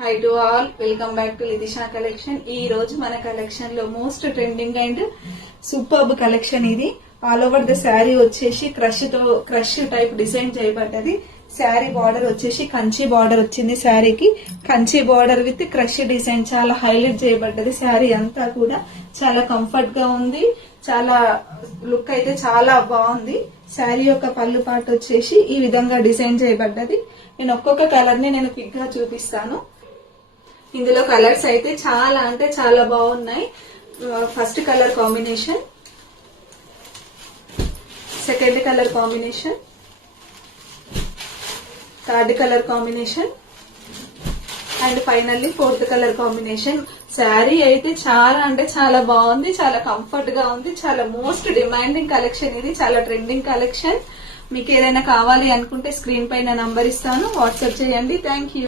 High to all, welcome back to Lithisha collection. ఈ రోజు మన కలెక్షన్ లో most trending and superb collection ఇది. ఆల్ ఓవర్ ద శారీ వచ్చేసి క్రష్ టైప్ డిజైన్ చేయబడ్డది. శారీ బార్డర్ వచ్చేసి కంచి బార్డర్ వచ్చింది. శారీకి Kanchi border with crush design చాలా హైలైట్ చేయబడ్డది. శారీ అంతా కూడా చాలా కంఫర్ట్ గా ఉంది. చాలా లుక్ అయితే చాలా బాగుంది. శారీ యొక్క పళ్ళు పార్ట్ వచ్చేసి ఈ విధంగా డిజైన్ చేయబడ్డది. నేను ఒక్కొక్క కలర్ ని నేను క్విక్ గా చూపిస్తాను. ఇందులో కలర్స్ అయితే చాలా అంటే చాలా బాగున్నాయి. First colour combination, second colour combination, third colour combination and finally fourth colour combination. Sari అయితే చాలా అంటే చాలా బాగుంది. చాలా కంఫర్ట్ గా ఉంది. చాలా మోస్ట్ డిమాండింగ్ కలెక్షన్ ఇది. చాలా ట్రెండింగ్ కలెక్షన్. మీకు ఏదైనా కావాలి అనుకుంటే స్క్రీన్ పైన నంబర్ ఇస్తాను, వాట్సాప్ చేయండి. Thank you.